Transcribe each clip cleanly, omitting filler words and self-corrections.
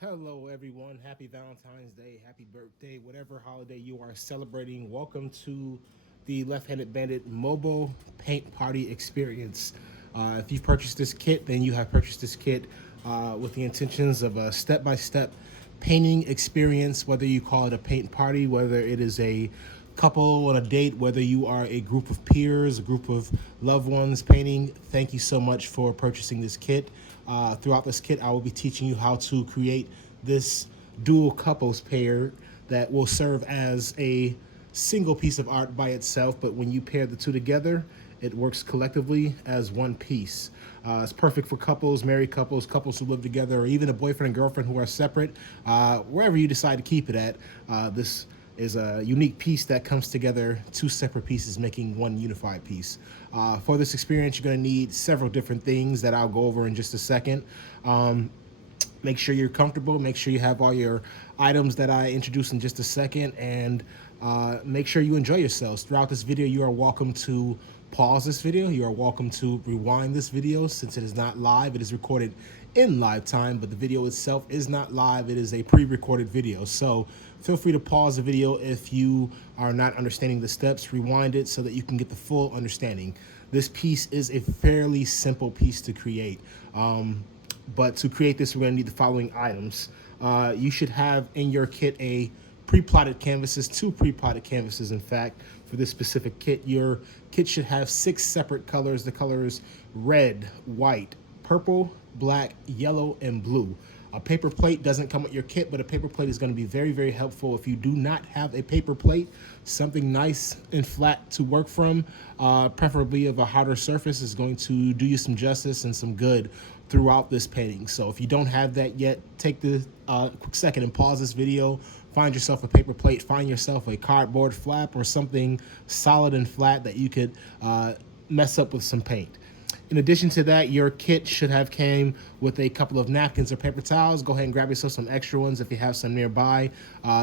Hello, everyone. Happy Valentine's Day, happy birthday, whatever holiday you are celebrating. Welcome to the Left-Handed Bandit mobile paint party experience. If you've purchased this kit, then you have purchased this kit with the intentions of a step-by-step painting experience, whether you call it a paint party, whether it is a couple on a date, whether you are a group of peers, a group of loved ones painting. Thank you so much for purchasing this kit. Throughout this kit, I will be teaching you how to create this dual couples pair that will serve as a single piece of art by itself, but when you pair the two together, it works collectively as one piece. It's perfect for couples, married couples, couples who live together, or even a boyfriend and girlfriend who are separate. Wherever you decide to keep it at, this is a unique piece that comes together, two separate pieces making one unified piece. For this experience, you're going to need several different things that I'll go over in just a second. Make sure you're comfortable, make sure you have all your items that I introduce in just a second, and make sure you enjoy yourselves. Throughout this video, you are welcome to pause this video. You are welcome to rewind this video since it is not live. It is recorded in live time, but the video itself is not live. It is a pre-recorded video. So feel free to pause the video if you are not understanding the steps. Rewind it so that you can get the full understanding. This piece is a fairly simple piece to create. But to create this, we're going to need the following items. You should have in your kit a pre-plotted canvases, two pre-plotted canvases, in fact, for this specific kit. Your kit should have 6 separate colors. The colors red, white, purple, black, yellow, and blue. A paper plate doesn't come with your kit, but a paper plate is going to be very, very helpful. If you do not have a paper plate, something nice and flat to work from, preferably of a harder surface, is going to do you some justice and some good throughout this painting. So if you don't have that yet, take the quick second and pause this video. Find yourself a paper plate, find yourself a cardboard flap or something solid and flat that you could mess up with some paint. In addition to that, your kit should have came with a couple of napkins or paper towels. Go ahead and grab yourself some extra ones if you have some nearby.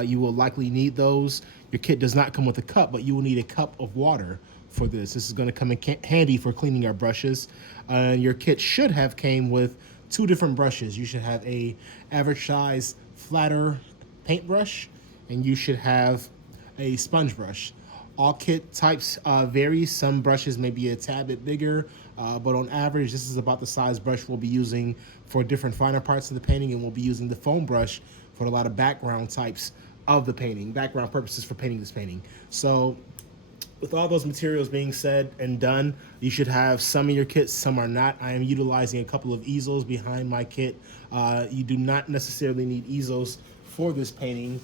You will likely need those. Your kit does not come with a cup, but you will need a cup of water for this. This is going to come in handy for cleaning our brushes. Your kit should have came with 2 different brushes. You should have a average size flatter paintbrush, and you should have a sponge brush. All kit types vary. Some brushes may be a tad bit bigger, but on average, this is about the size brush we'll be using for different finer parts of the painting, and we'll be using the foam brush for a lot of background types of the painting, background purposes for painting this painting. So with all those materials being said and done, you should have some in your kit, some are not. I am utilizing a couple of easels behind my kit. You do not necessarily need easels for this painting.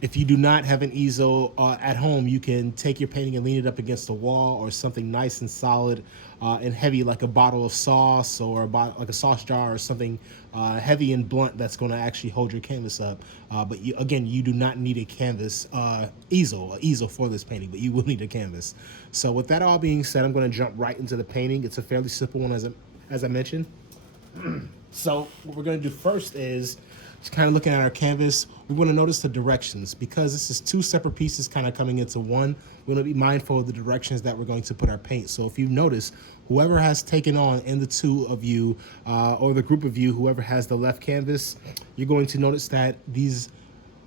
If you do not have an easel at home, you can take your painting and lean it up against a wall or something nice and solid and heavy, like a bottle of sauce or like a sauce jar or something heavy and blunt that's going to actually hold your canvas up. But again, you do not need a canvas easel for this painting, but you will need a canvas. So with that all being said, I'm going to jump right into the painting. It's a fairly simple one, as I mentioned. So what we're going to do first is just kind of looking at our canvas. We want to notice the directions because this is 2 separate pieces kind of coming into one. We want to be mindful of the directions that we're going to put our paint. So if you notice, whoever has taken on in the 2 of you or the group of you, whoever has the left canvas, you're going to notice that these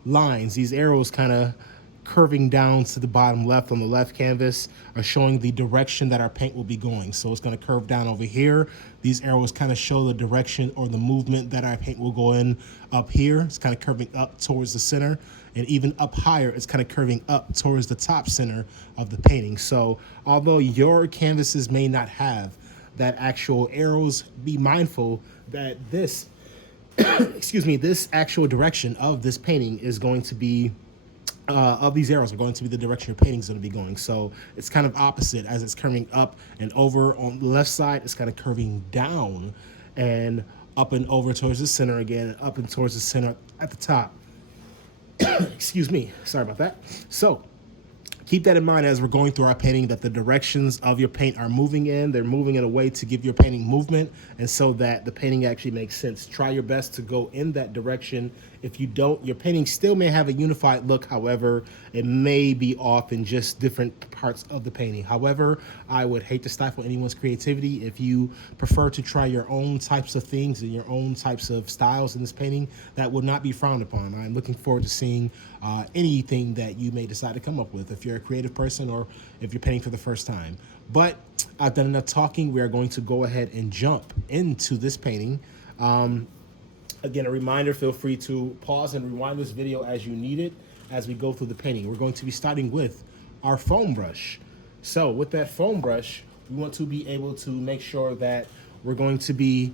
lines, these arrows kind of curving down to the bottom left on the left canvas are showing the direction that our paint will be going. So it's going to curve down over here. These arrows kind of show the direction or the movement that our paint will go in up here. It's kind of curving up towards the center, and even up higher, it's kind of curving up towards the top center of the painting. So although your canvases may not have that actual arrows, be mindful that this, excuse me, this actual direction of this painting is going to be of these arrows are going to be the direction your painting is going to be going. So it's kind of opposite. As it's curving up and over on the left side, it's kind of curving down and up and over towards the center again, and up and towards the center at the top. Excuse me, sorry about that. So keep that in mind as we're going through our painting, that the directions of your paint are moving in. They're moving in a way to give your painting movement, and so that the painting actually makes sense. Try your best to go in that direction If you don't, your painting still may have a unified look. However, it may be off in just different parts of the painting. However, I would hate to stifle anyone's creativity. If you prefer to try your own types of things and your own types of styles in this painting, that would not be frowned upon. I'm looking forward to seeing anything that you may decide to come up with, if you're a creative person or if you're painting for the first time. But I've done enough talking. We are going to go ahead and jump into this painting. Again, a reminder, feel free to pause and rewind this video as you need it as we go through the painting. We're going to be starting with our foam brush. So with that foam brush, we want to be able to make sure that we're going to be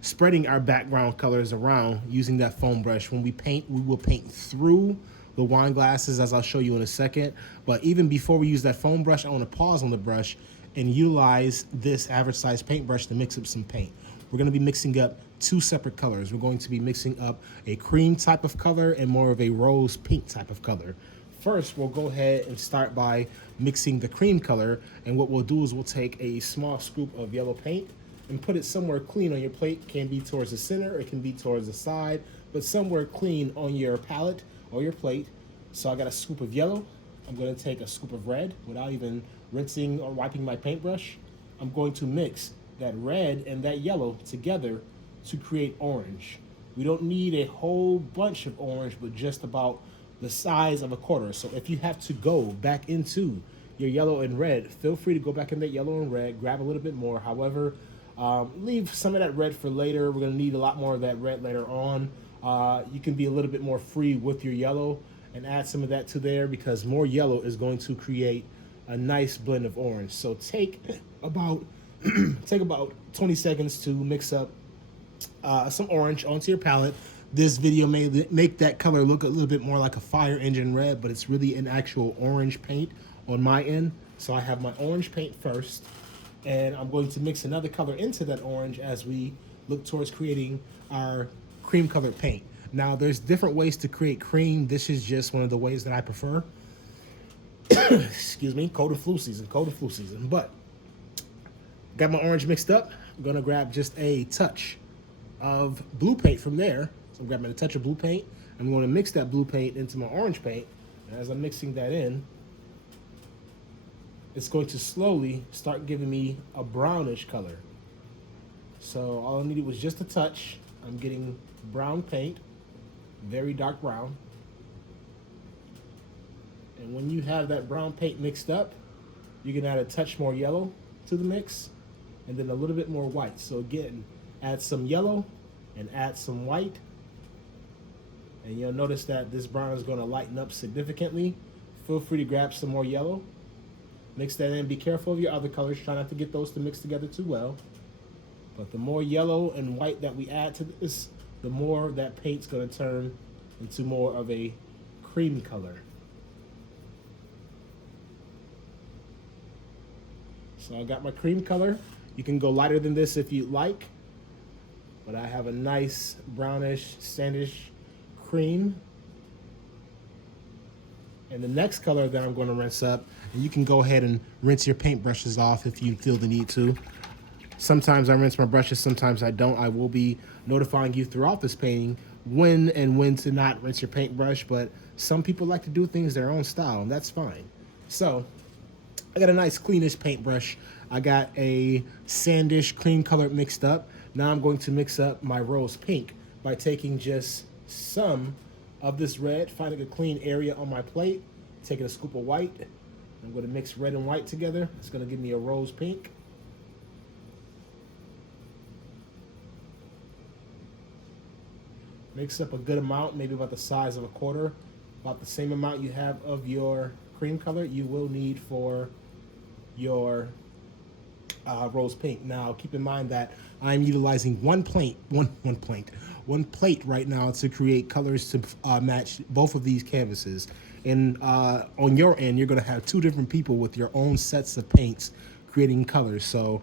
spreading our background colors around using that foam brush. When we paint, we will paint through the wine glasses, as I'll show you in a second. But even before we use that foam brush, I want to pause on the brush and utilize this average size paintbrush to mix up some paint. We're going to be mixing up two separate colors. We're going to be mixing up a cream type of color and more of a rose pink type of color. First, we'll go ahead and start by mixing the cream color. And what we'll do is we'll take a small scoop of yellow paint and put it somewhere clean on your plate. It can be towards the center, it can be towards the side, but somewhere clean on your palette or your plate. So I got a scoop of yellow. I'm going to take a scoop of red without even rinsing or wiping my paintbrush. I'm going to mix that red and that yellow together to create orange. We don't need a whole bunch of orange, but just about the size of a quarter. So if you have to go back into your yellow and red, feel free to go back in that yellow and red, grab a little bit more. However, leave some of that red for later. We're gonna need a lot more of that red later on. You can be a little bit more free with your yellow and add some of that to there, because more yellow is going to create a nice blend of orange. So take about 20 seconds to mix up some orange onto your palette. This video may make that color look a little bit more like a fire engine red, but it's really an actual orange paint on my end. So I have my orange paint first, and I'm going to mix another color into that orange as we look towards creating our cream colored paint. Now, there's different ways to create cream. This is just one of the ways that I prefer. Excuse me, cold and flu season. But got my orange mixed up. I'm gonna grab just a touch of blue paint from there. So I'm grabbing a touch of blue paint. I'm gonna mix that blue paint into my orange paint. And as I'm mixing that in, it's going to slowly start giving me a brownish color. So all I needed was just a touch. I'm getting brown paint, very dark brown. And when you have that brown paint mixed up, you can add a touch more yellow to the mix, and then a little bit more white. So again, add some yellow and add some white. And you'll notice that this brown is going to lighten up significantly. Feel free to grab some more yellow. Mix that in. Be careful of your other colors. Try not to get those to mix together too well. But the more yellow and white that we add to this, the more that paint's going to turn into more of a cream color. So I got my cream color. You can go lighter than this if you like, but I have a nice brownish, sandish cream. And the next color that I'm going to rinse up, and you can go ahead and rinse your paint brushes off if you feel the need to. Sometimes I rinse my brushes, sometimes I don't. I will be notifying you throughout this painting when to not rinse your paintbrush, but some people like to do things their own style, and that's fine. So I got a nice cleanish paintbrush. I got a sandish cream color mixed up. Now I'm going to mix up my rose pink by taking just some of this red, finding a clean area on my plate, taking a scoop of white. I'm going to mix red and white together. It's going to give me a rose pink. Mix up a good amount, maybe about the size of a quarter, about the same amount you have of your cream color you will need for your rose pink. Now, keep in mind that I'm utilizing one plate right now to create colors to match both of these canvases. And on your end, you're going to have two different people with your own sets of paints creating colors. So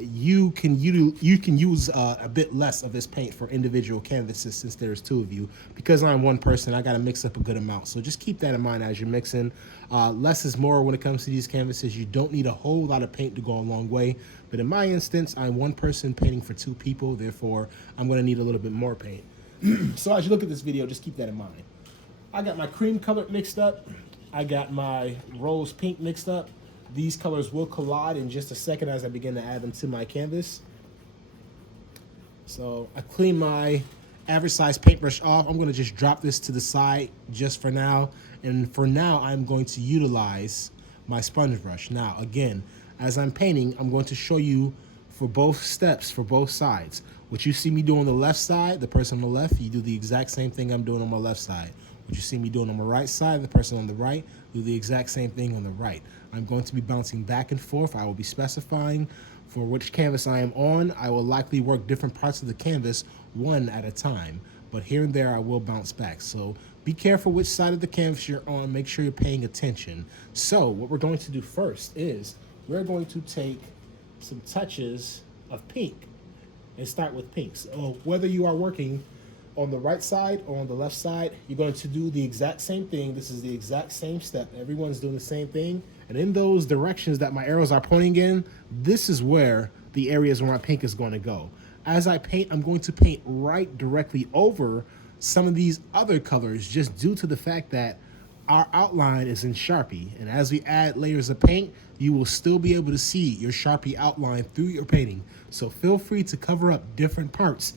you can use a bit less of this paint for individual canvases since there's two of you. Because I'm one person, I got to mix up a good amount. So just keep that in mind as you're mixing. Less is more when it comes to these canvases. You don't need a whole lot of paint to go a long way. But in my instance, I'm one person painting for two people. Therefore, I'm going to need a little bit more paint. So as you look at this video, just keep that in mind. I got my cream color mixed up. I got my rose pink mixed up. These colors will collide in just a second as I begin to add them to my canvas. So I clean my average size paintbrush off. I'm gonna just drop this to the side just for now. And for now, I'm going to utilize my sponge brush. Now, again, as I'm painting, I'm going to show you for both steps, for both sides. What you see me do on the left side, the person on the left, you do the exact same thing I'm doing on my left side. What you see me doing on my right side, the person on the right, do the exact same thing on the right. I'm going to be bouncing back and forth. I will be specifying for which canvas I am on. I will likely work different parts of the canvas one at a time, but here and there I will bounce back. So be careful which side of the canvas you're on. Make sure you're paying attention. So what we're going to do first is we're going to take some touches of pink and start with pink. So whether you are working on the right side or on the left side, you're going to do the exact same thing. This is the exact same step. Everyone's doing the same thing. And in those directions that my arrows are pointing in, this is where the areas where my pink is going to go. As I paint, I'm going to paint right directly over some of these other colors just due to the fact that our outline is in Sharpie. And as we add layers of paint, you will still be able to see your Sharpie outline through your painting. So feel free to cover up different parts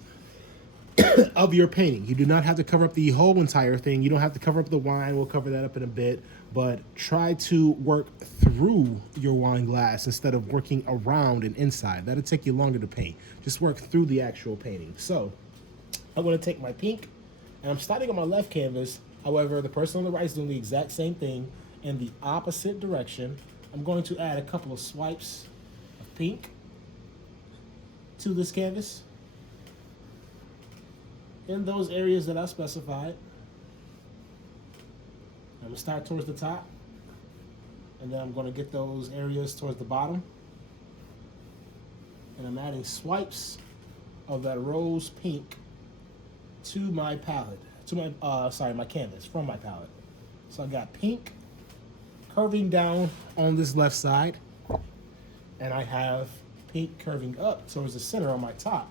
of your painting. You do not have to cover up the whole entire thing. You don't have to cover up the wine. We'll cover that up in a bit. But try to work through your wine glass instead of working around and inside. That'll take you longer to paint. Just work through the actual painting. So I'm going to take my pink, and I'm starting on my left canvas. However, the person on the right is doing the exact same thing in the opposite direction. I'm going to add a couple of swipes of pink to this canvas in those areas that I specified. I'm going to start towards the top, and then I'm going to get those areas towards the bottom. And I'm adding swipes of that rose pink to my palette, to my, my canvas from my palette. So I got pink curving down on this left side, and I have pink curving up towards the center on my top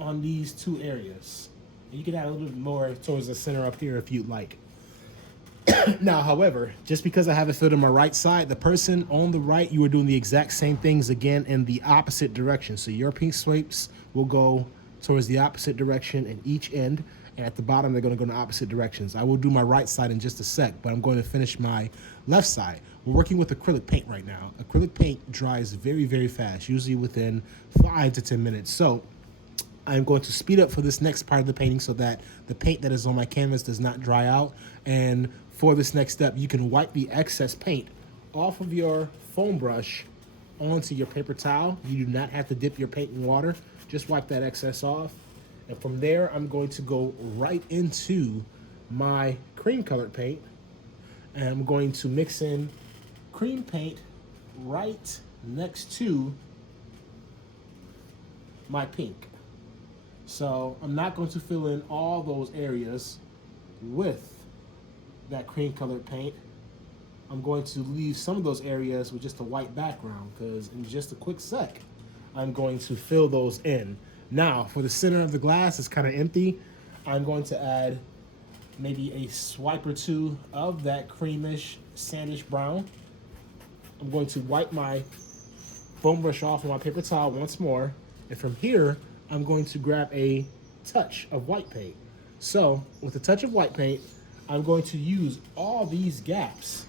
on these two areas. You can add a little bit more towards the center up here if you'd like. Now, however, just because I have it filled on my right side, the person on the right, you are doing the exact same things again in the opposite direction. So your pink swipes will go towards the opposite direction in each end, and at the bottom, they're going to go in opposite directions. I will do my right side in just a sec, but I'm going to finish my left side. We're working with acrylic paint right now. Acrylic paint dries very, very fast, usually within 5 to 10 minutes. So I'm going to speed up for this next part of the painting so that the paint that is on my canvas does not dry out. And for this next step, you can wipe the excess paint off of your foam brush onto your paper towel. You do not have to dip your paint in water. Just wipe that excess off. And from there, I'm going to go right into my cream colored paint. And I'm going to mix in cream paint right next to my pink. So I'm not going to fill in all those areas with that cream colored paint. I'm going to leave some of those areas with just a white background, because in just a quick sec, I'm going to fill those in. Now, for the center of the glass, it's kind of empty. I'm going to add maybe a swipe or two of that creamish, sandish brown. I'm going to wipe my foam brush off on my paper towel once more. And from here, I'm going to grab a touch of white paint. So with a touch of white paint, I'm going to use all these gaps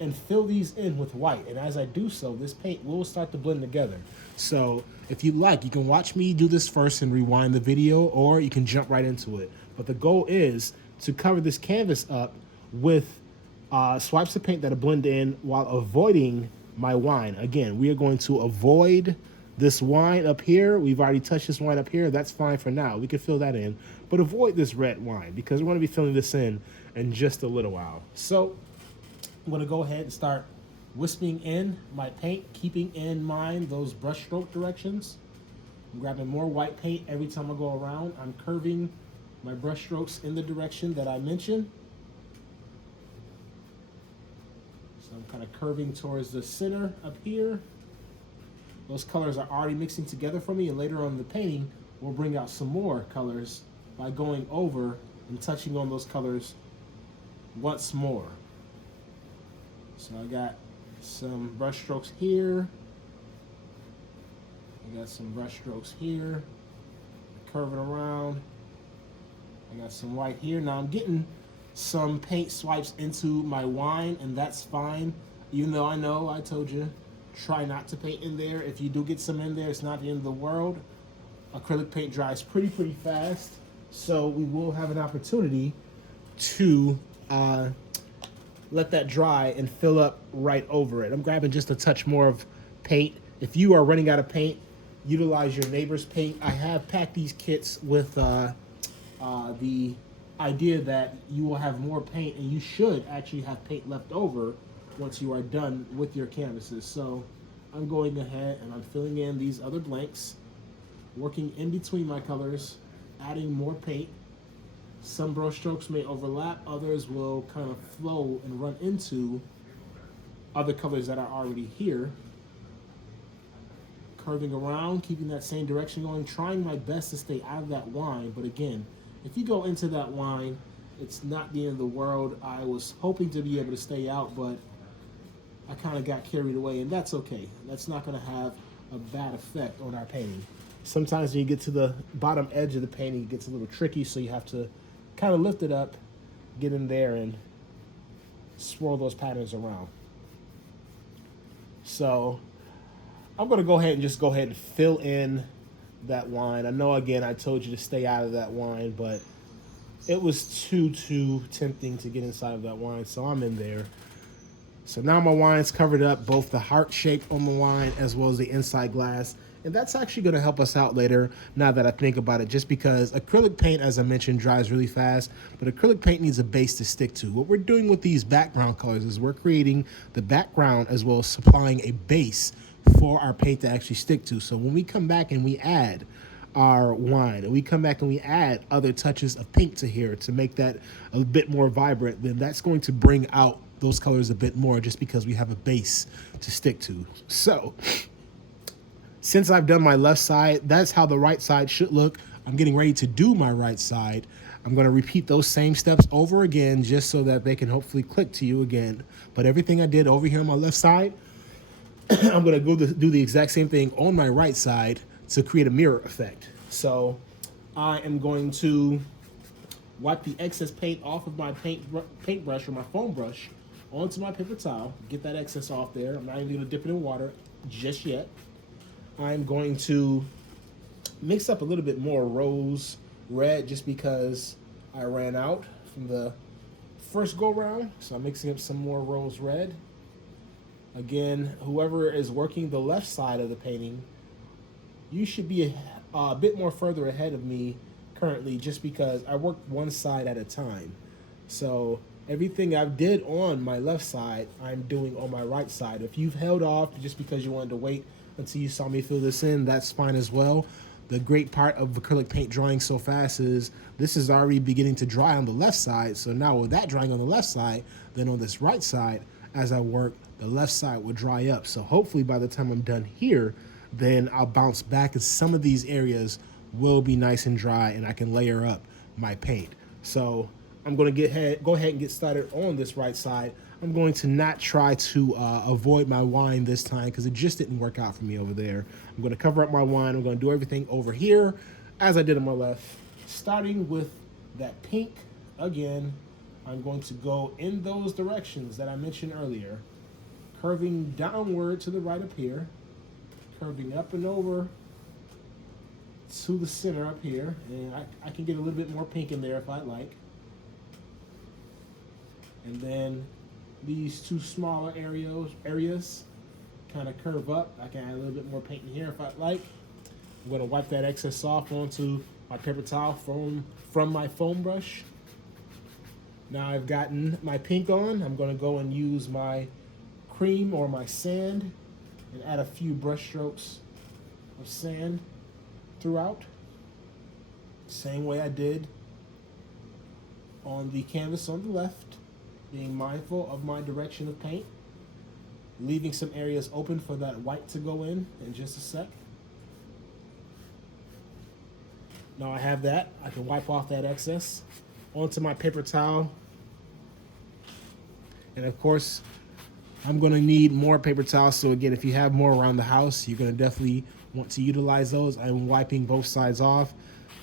and fill these in with white. And as I do so, this paint will start to blend together. So if you like, you can watch me do this first and rewind the video, or you can jump right into it. But the goal is to cover this canvas up with swipes of paint that'll blend in while avoiding my wine. Again, we are going to avoid this wine up here. We've already touched this wine up here. That's fine for now. We can fill that in. But avoid this red wine, because we're going to be filling this in just a little while. So I'm going to go ahead and start wisping in my paint, keeping in mind those brush stroke directions. I'm grabbing more white paint every time I go around. I'm curving my brush strokes in the direction that I mentioned. So I'm kind of curving towards the center up here. Those colors are already mixing together for me, and later on in the painting, we'll bring out some more colors by going over and touching on those colors once more. So I got some brush strokes here. I got some brush strokes here. Curving around. I got some white here. Now I'm getting some paint swipes into my wine, and that's fine. Even though I know I told you, try not to paint in there. If you do get some in there, it's not the end of the world. Acrylic paint dries pretty fast, so we will have an opportunity to let that dry and fill up right over it. I'm grabbing just a touch more of paint. If you are running out of paint, utilize your neighbor's paint. I have packed these kits with the idea that you will have more paint, and you should actually have paint left over once you are done with your canvases. So I'm going ahead and I'm filling in these other blanks, working in between my colors, adding more paint. Some brush strokes may overlap, others will kind of flow and run into other colors that are already here. Curving around, keeping that same direction going, trying my best to stay out of that wine. But again, if you go into that wine, it's not the end of the world. I was hoping to be able to stay out, but I kind of got carried away, and that's okay. That's not going to have a bad effect on our painting. Sometimes when you get to the bottom edge of the painting, it gets a little tricky, so you have to kind of lift it up, get in there, and swirl those patterns around. So I'm going to go ahead and fill in that wine. I know, again, I told you to stay out of that wine, but it was too tempting to get inside of that wine, so I'm in there. So now my wine's covered up, both the heart shape on the wine as well as the inside glass. And that's actually going to help us out later, now that I think about it, just because acrylic paint, as I mentioned, dries really fast, but acrylic paint needs a base to stick to. What we're doing with these background colors is we're creating the background as well as supplying a base for our paint to actually stick to. So when we come back and we add our wine, and we come back and we add other touches of pink to here to make that a bit more vibrant, then that's going to bring out those colors a bit more, just because we have a base to stick to. So since I've done my left side, that's how the right side should look. I'm getting ready to do my right side. I'm going to repeat those same steps over again, just so that they can hopefully click to you again. But everything I did over here on my left side, I'm going to go do the exact same thing on my right side to create a mirror effect. So I am going to wipe the excess paint off of my paintbrush or my foam brush onto my paper towel, get that excess off there. I'm not even going to dip it in water just yet. I'm going to mix up a little bit more rose red, just because I ran out from the first go round. So I'm mixing up some more rose red. Again, whoever is working the left side of the painting, you should be a bit more further ahead of me currently, just because I work one side at a time. So everything I did on my left side, I'm doing on my right side. If you've held off just because you wanted to wait until you saw me fill this in, that's fine as well. The great part of acrylic paint drying so fast is this is already beginning to dry on the left side. So now with that drying on the left side, then on this right side, as I work, the left side will dry up. So hopefully by the time I'm done here, then I'll bounce back, and some of these areas will be nice and dry, and I can layer up my paint. So I'm going to go ahead and get started on this right side. I'm going to not try to avoid my wine this time, because it just didn't work out for me over there. I'm going to cover up my wine. I'm going to do everything over here as I did on my left. Starting with that pink again, I'm going to go in those directions that I mentioned earlier, curving downward to the right up here, curving up and over to the center up here, and I can get a little bit more pink in there if I like. And then these two smaller areas kind of curve up. I can add a little bit more paint in here if I like. I'm going to wipe that excess off onto my paper towel from my foam brush. Now I've gotten my pink on, I'm going to go and use my cream or my sand and add a few brush strokes of sand throughout. Same way I did on the canvas on the left, being mindful of my direction of paint, leaving some areas open for that white to go in just a sec. Now I have that. I can wipe off that excess onto my paper towel. And of course, I'm gonna need more paper towels. So again, if you have more around the house, you're gonna definitely want to utilize those. I'm wiping both sides off,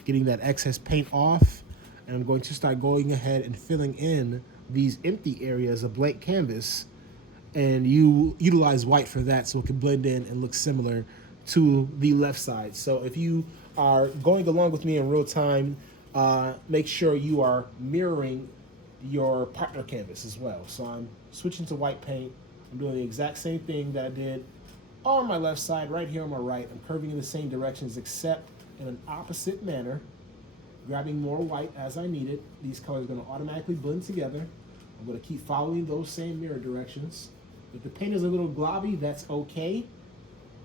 getting that excess paint off. And I'm going to start going ahead and filling in these empty areas of blank canvas. And you utilize white for that so it can blend in and look similar to the left side. So if you are going along with me in real time, make sure you are mirroring your partner canvas as well. So I'm switching to white paint. I'm doing the exact same thing that I did on my left side, right here on my right. I'm curving in the same directions except in an opposite manner, grabbing more white as I need it. These colors are going to automatically blend together. I'm going to keep following those same mirror directions. If the paint is a little globby, that's okay.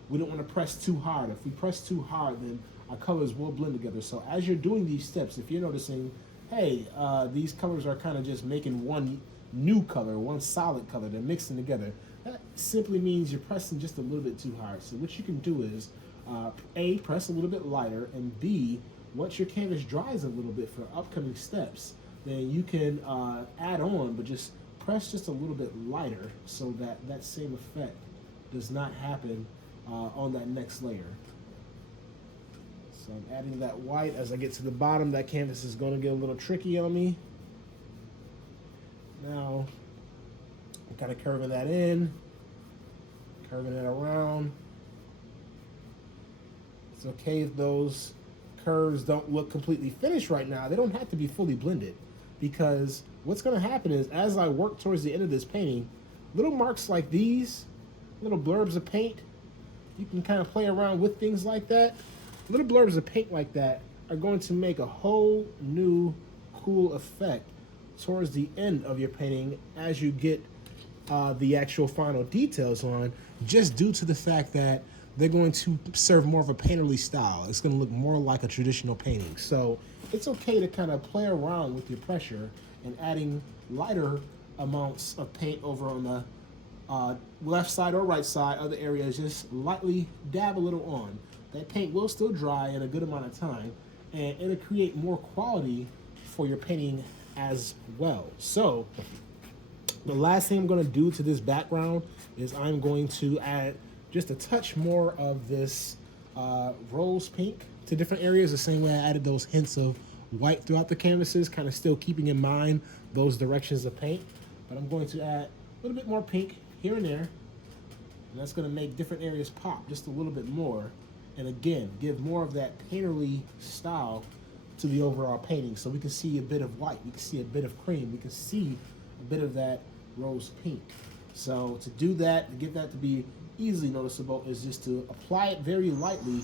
We don't want to press too hard. If we press too hard, then our colors will blend together. So as you're doing these steps, if you're noticing, hey, these colors are kind of just making one new color, one solid color, they're mixing together, that simply means you're pressing just a little bit too hard. So what you can do is, A, press a little bit lighter, and B, once your canvas dries a little bit for upcoming steps, then you can add on, but just press just a little bit lighter so that that same effect does not happen on that next layer. So I'm adding that white. As I get to the bottom, that canvas is going to get a little tricky on me. Now, I'm kind of curving that in, curving it around. It's okay if those curves don't look completely finished right now. They don't have to be fully blended, because what's going to happen is as I work towards the end of this painting, little marks like these, little blurbs of paint, you can kind of play around with things like that. Little blurbs of paint like that are going to make a whole new cool effect towards the end of your painting as you get the actual final details on, just due to the fact that they're going to serve more of a painterly style. It's going to look more like a traditional painting. So it's okay to kind of play around with your pressure and adding lighter amounts of paint over on the left side or right side. Other areas, just lightly dab a little on. That paint will still dry in a good amount of time, and it'll create more quality for your painting as well. So the last thing I'm going to do to this background is I'm going to add just a touch more of this rose pink to different areas, the same way I added those hints of white throughout the canvases, kind of still keeping in mind those directions of paint. But I'm going to add a little bit more pink here and there, and that's going to make different areas pop just a little bit more. And again, give more of that painterly style to the overall painting. So we can see a bit of white, we can see a bit of cream, we can see a bit of that rose pink. So to do that, to get that to be easily noticeable, is just to apply it very lightly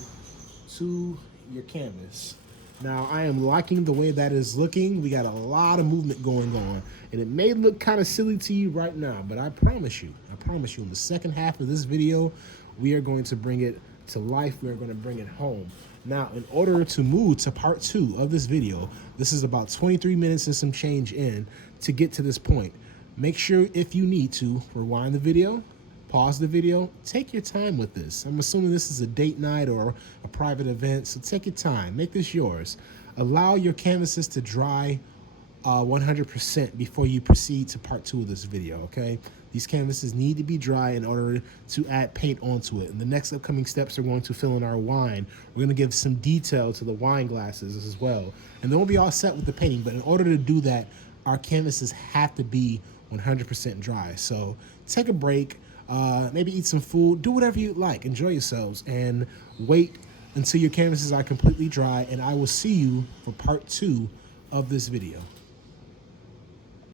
to your canvas. Now I am liking the way that is looking. We got a lot of movement going on, and it may look kind of silly to you right now, but I promise you in the second half of this video, we are going to bring it to life. We're going to bring it home. Now, in order to move to part 2 of this video, this is about 23 minutes and some change in to get to this point. Make sure, if you need to, rewind the video, pause the video, take your time with this. I'm assuming this is a date night or a private event, so take your time, make this yours. Allow your canvases to dry 100% before you proceed to part 2 of this video, okay? These canvases need to be dry in order to add paint onto it. And the next upcoming steps are going to fill in our wine. We're going to give some detail to the wine glasses as well. And then we'll be all set with the painting. But in order to do that, our canvases have to be 100% dry. So take a break, maybe eat some food, do whatever you like, enjoy yourselves, and wait until your canvases are completely dry. And I will see you for part 2 of this video.